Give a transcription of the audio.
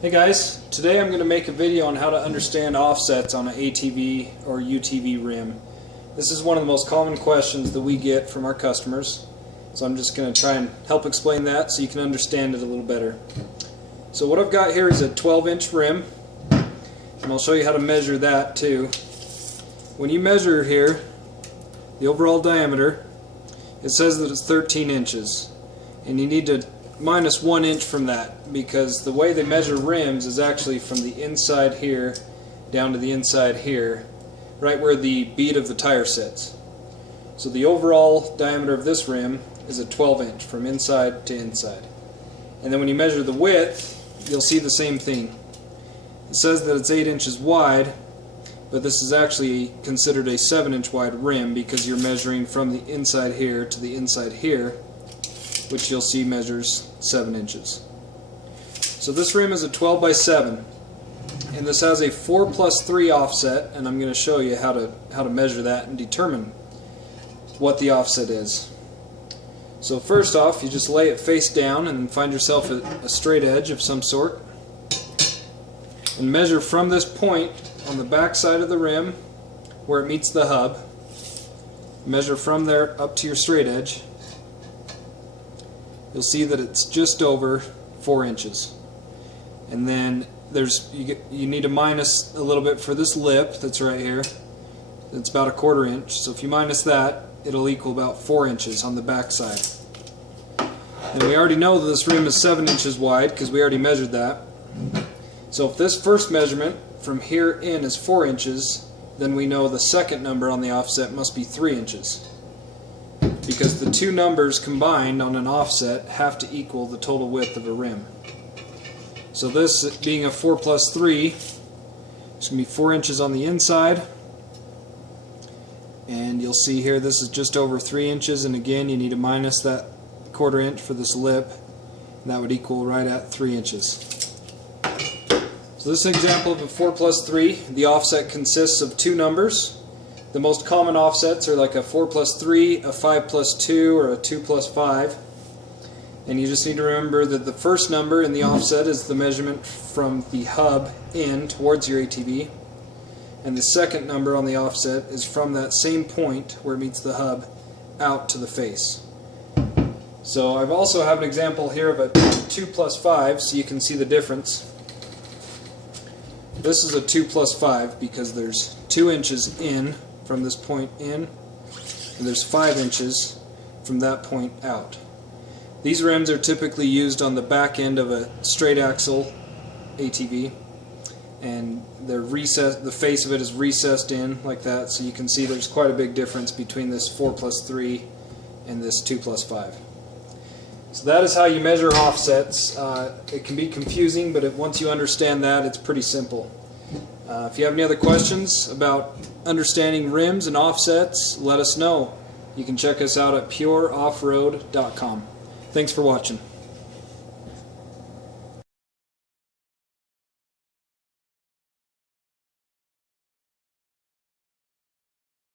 Hey guys, today I'm going to make a video on how to understand offsets on an ATV or UTV rim. This is one of the most common questions that we get from our customers, so I'm just going to try and help explain that so you can understand it a little better. So what I've got here is a 12-inch rim, and I'll show you how to measure that too. When you measure here, the overall diameter, it says that it's 13 inches, and you need to minus 1 inch from that, because the way they measure rims is actually from the inside here down to the inside here, right where the bead of the tire sits. So the overall diameter of this rim is a 12 inch from inside to inside. And then when you measure the width, you'll see the same thing. It says that it's 8 inches wide, but this is actually considered a 7-inch wide rim because you're measuring from the inside here to the inside here, which you'll see measures 7 inches. So this rim is a 12 by 7, and this has a 4+3 offset, and I'm going to show you how to measure that and determine what the offset is. So first off, you just lay it face down and find yourself a straight edge of some sort, and measure from this point on the back side of the rim where it meets the hub. Measure from there up to your straight edge. You'll see that it's just over 4 inches. And then you need to minus a little bit for this lip that's right here. It's about 1/4 inch. So if you minus that, it'll equal about 4 inches on the back side. And we already know that this rim is 7 inches wide because we already measured that. So if this first measurement from here in is 4 inches, then we know the second number on the offset must be 3 inches. Because the two numbers combined on an offset have to equal the total width of a rim. So this being a 4+3, it's going to be 4 inches on the inside, and you'll see here this is just over 3 inches, and again you need to minus that 1/4 inch for this lip, and that would equal right at 3 inches. So this is an example of a 4+3. The offset consists of two numbers. The most common offsets are like a 4+3, a 5+2, or a 2+5. And you just need to remember that the first number in the offset is the measurement from the hub in towards your ATV. And the second number on the offset is from that same point where it meets the hub out to the face. So I've also have an example here of a 2+5 so you can see the difference. This is a 2+5 because there's 2 inches in from this point in, and there's 5 inches from that point out. These rims are typically used on the back end of a straight axle ATV, and they're recessed, the face of it is recessed in like that, so you can see there's quite a big difference between this 4+3 and this 2+5. So that is how you measure offsets. It can be confusing, but once you understand that, it's pretty simple. If you have any other questions about understanding rims and offsets, let us know. You can check us out at pureoffroad.com. Thanks for watching.